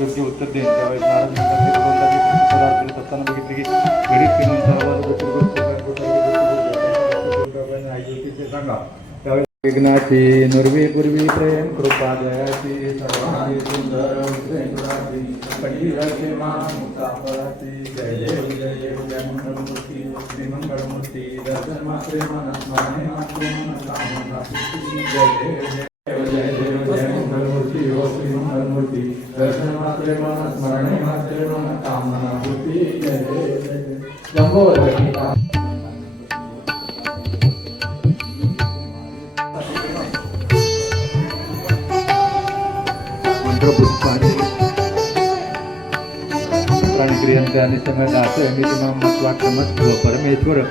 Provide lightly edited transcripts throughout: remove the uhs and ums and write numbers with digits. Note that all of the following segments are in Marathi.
योग्य उत्तर देईन त्यावेळेस नारायण असताना बघितले की घरी सांगा त्यावेळेस विघ्नाची नुर्वी पूर्वी प्रेम कृपा जयाची सर्वांगी सुंदर पंडिताची मान मुक्ताफळाची जय देव जय देव जय मंगलमूर्ती श्री मंगलमूर्ती दर्शन मात्रे मन स्मरणे मात्रे मन कामना जय देव जय देव जय मंगलमूर्ती हो श्री मंगलमूर्ती दर्शन मात्रे मन स्मरणे मात्रे मन कामना भूती जय देव जय देव जंबोदरी प्राणिक्रियांचे आणि समय दास मी तुम्हाला वाक्यमत परमेश्वर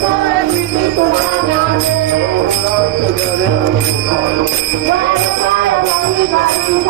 Bye. Thank you.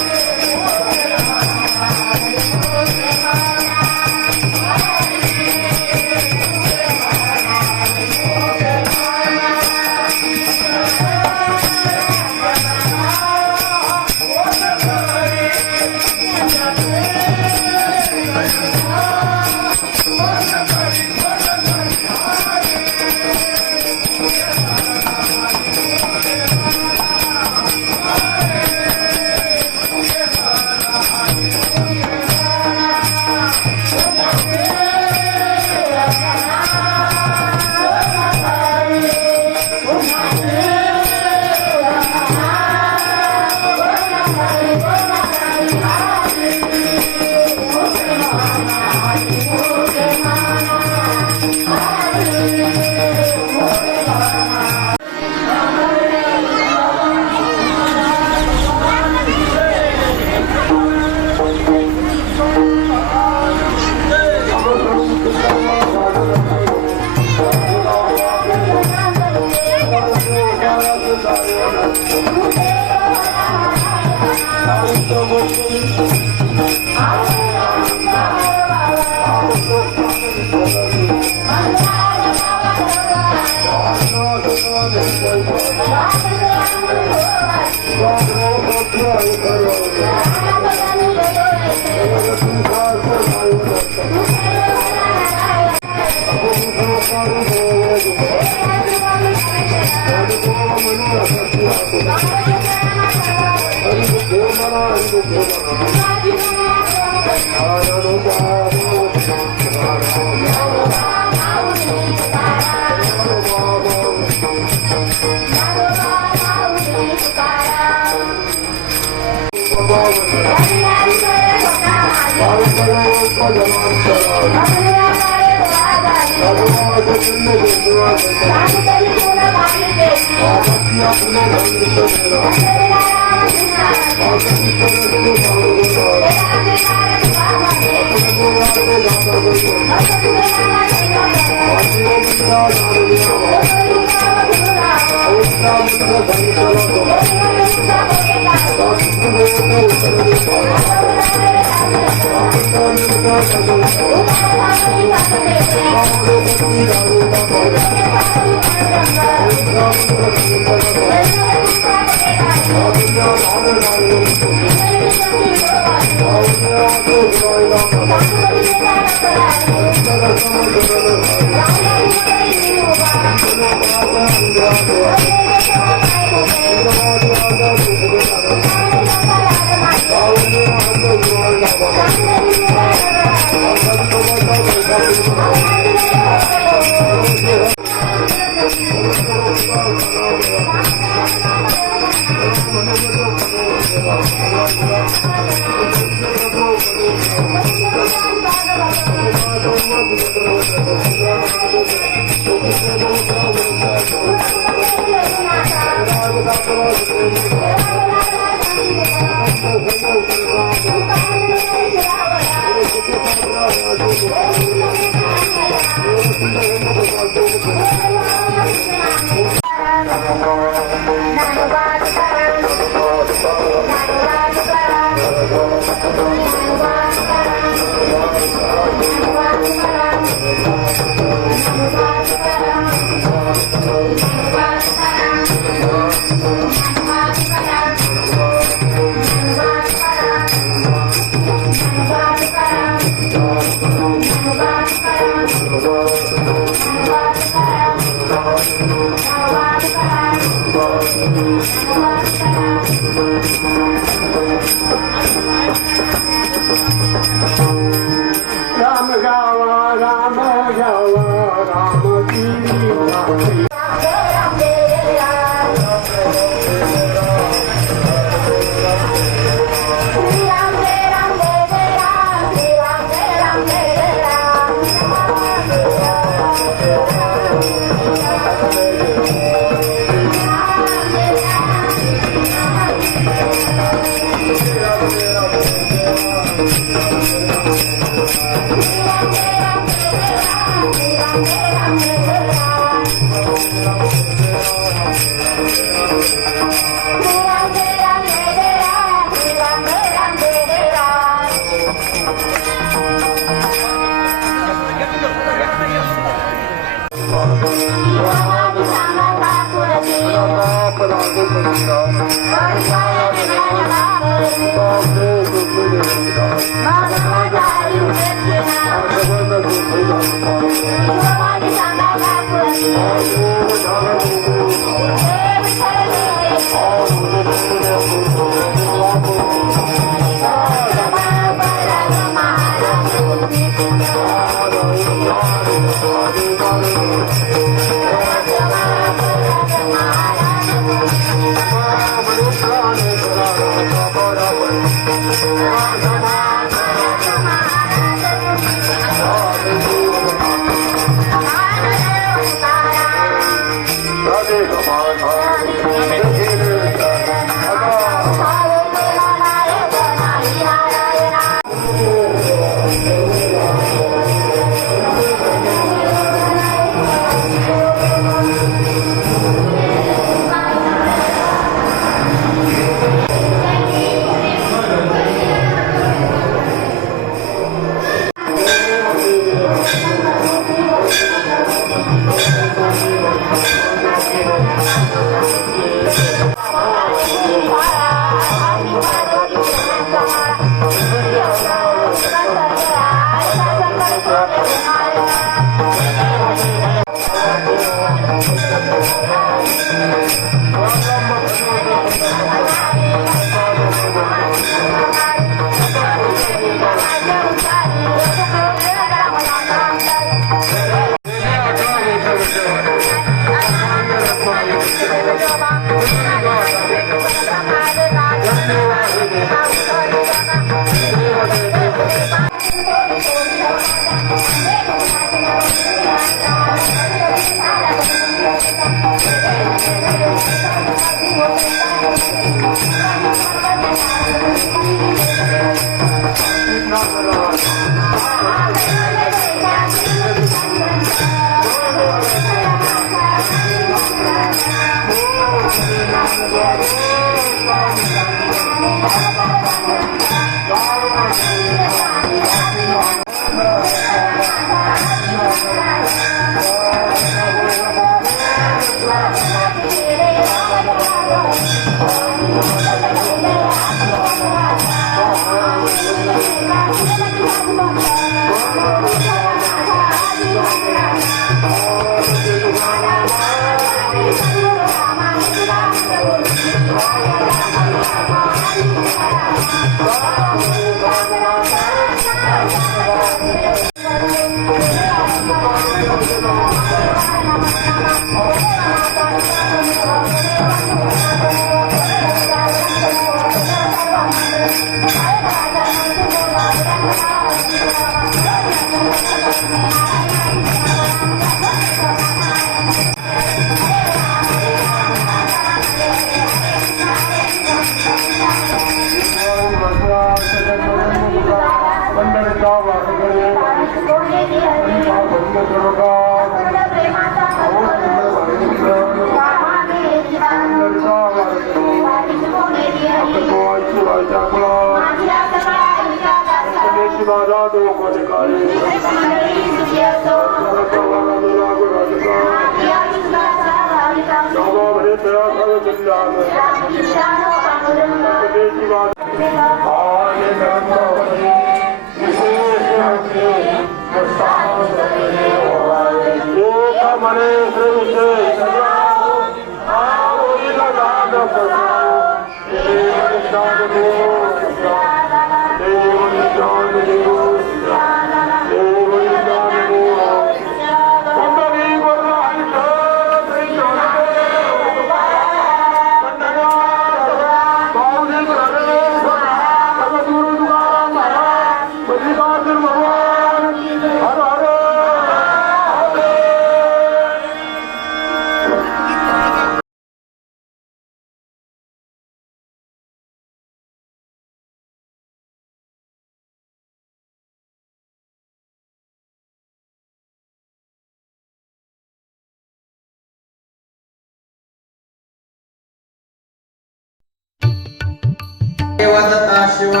Devdatta Shivna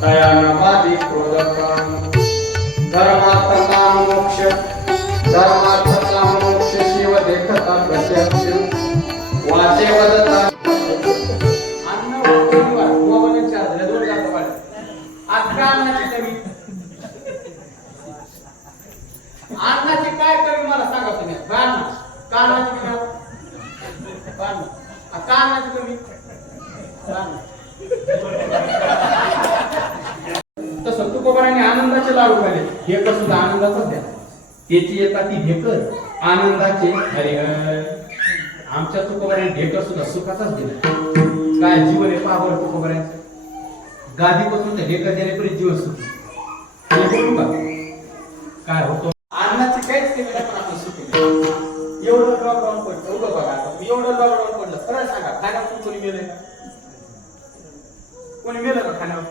दयानवादी क्रोधकाम धर्मात्मका मोक्ष शिव देखता प्रत्यक्ष वाचे वदता अन्न वाचून गोवने चादरे दोन जात पाडे अन्नाची कमी अन्नाची काय कमी मला सांगा तुम्ही कानाची कमी तसं तुकोबाराने आनंदाचे लाडू खाले हे कसं आनंदाचं द्या त्याची येतात ती ढेकर आनंदाचे अरे आमच्या तुकोबाराने ढेकर सुद्धा सुखाचाच दिला काय जीवन आहे पावर तुकोबारांचं गादी बसून ढेकर देण्यापर्यंत जीवन सुखी बोलू का काय होतो अन्नाची काहीच केली नाही पण आपण सुखी एवढं लॉकडाऊन पडलं उभं बघा मी एवढं लॉकडाऊन पडलं सरळ सांगा खाण्यापासून कोणी गेलंय का कोणी मेलं का खाण्यावर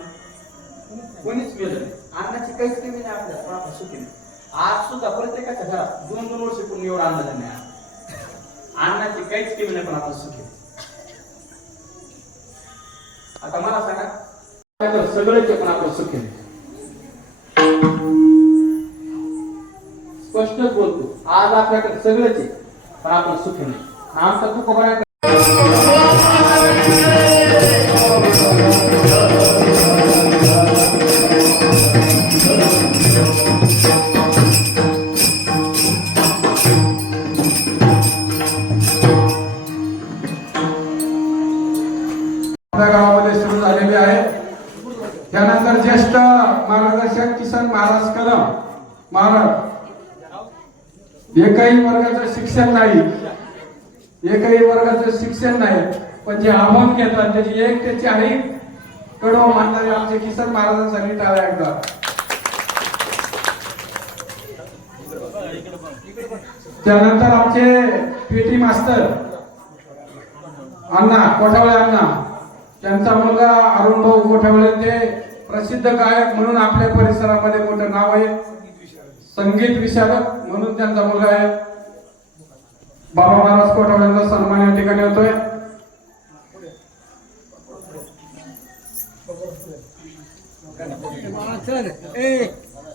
कोणीच मेलं नाही अन्नाची काहीच कमी नाही आपल्याला पण आपण सुखी नाही आज सुद्धा प्रत्येकाच्या घरात 2-2 वर्ष पूर्ण एवढं अन्न नाही अन्नाची काहीच कमी नाही पण आपण सुखी आता मला सांगा सगळ्याचे पण आपण सुखी नाही स्पष्टच बोलतो आज आपल्याकडे सगळंच आहे पण आपण सुखी नाही आमचा तुकोबा गावामध्ये सुरू झालेली आहे त्यानंतर ज्येष्ठ मार्गदर्शक किसन महाराज कदम महाराज एकही वर्गाचं शिक्षण नाही पण जे अभंग घेतात त्याची 1 ते 4 कडव मानणारे आमचे किसन महाराजांसाठी टाळ्या एकदा त्यानंतर आमचे पीटी मास्तर अण्णा कोठावळे अण्णा त्यांचा मुलगा अरुण भाऊ कोठावळे ते प्रसिद्ध गायक म्हणून आपल्या परिसरामध्ये मोठं नाव आहे संगीत विशारद म्हणून त्यांचा मुलगा आहे बाबा महाराज कोठावळेंचा सन्मान या ठिकाणी होतोय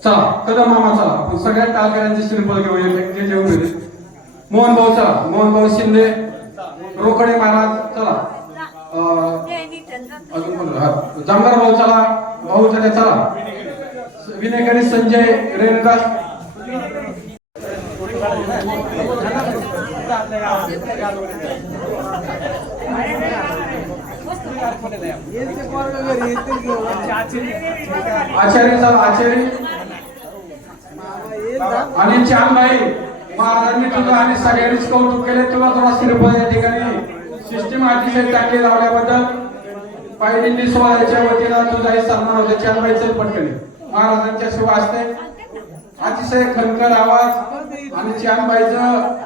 चला कदम मामा चला आपण सगळ्या टाळकऱ्यांचे श्रीफळ घेऊया जे जेवून गेले. मोहन भाऊ चला, मोहन भाऊ शिंदे, रोकडे महाराज चला, अजून कोण जामदार भाऊ चला, भाऊ चला चला, विनायकाने संजय रेणुदास आचार्य चला, आचार्य आणि चांदबाई महाराजांनी तुझं आणि सगळ्यांनीच कौतुक केले. तुला थोडा श्रीफळ या ठिकाणी सिस्टीम अतिशय चांगली लावल्याबद्दल पायदिंडी सोहळ्याच्या वतीला तुझाही सन्मान होते. चांदबाई चल पटकन महाराजांच्या सेवा असते. अतिशय खणखर आवाज आणि चांदबाईचं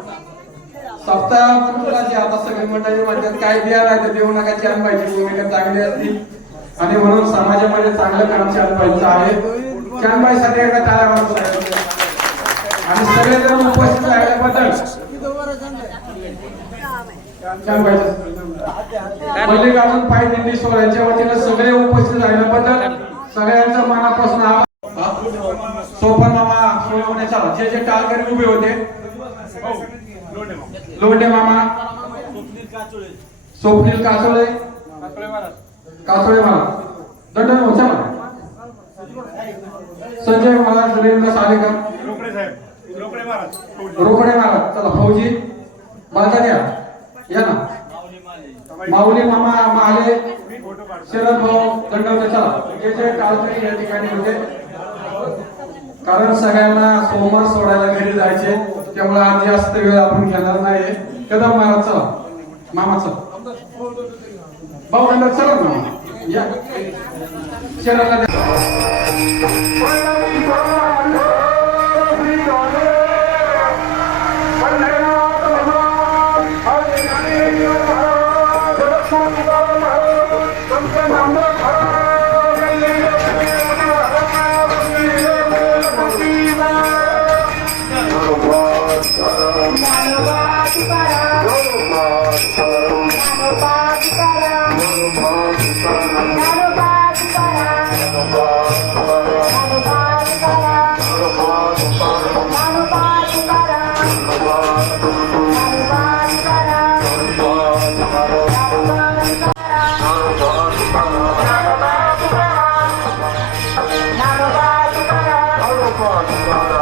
सप्ताह तुला जे आता सगळी मंडळी म्हणतात काय बिया नाही तर देऊ नका. चांदबाईची भूमिका चांगली असते आणि म्हणून समाजामध्ये चांगलं काम चांदबाईचं आहे. चांदबाईसाठी एकदा टाळ्या वाजवा आणि सगळेजण उपस्थित राहिल्याबद्दल मल्लिकार्जुन पायदिंडी सोहळ्याच्या वतीनं सगळे उपस्थित राहिल्याबद्दल सगळ्यांचं मनापासून आभार. सोपन मामा सोडवण्याचा जे जे टाळकरी उभे होते, लोंढे मामा, स्वप्नील काचोळे, काचोळे महाराज, दंडन होता ना, संजय महाराज, रेंद्र सालेकर, रोकडे महाराज चला, फौजी बाजाऱ्या या ना, माऊली मामा महाले, शरद भाऊ दंडवते चला. जे जे टाळकरी या ठिकाणी होते कारण सगळ्यांना सोमवार सोडायला घरी जायचे त्यामुळे आज जास्त वेळ आपण घेणार नाही. कदम महाराज चला, मामा चला, भाऊ दंड चला मामा या शहराला Namo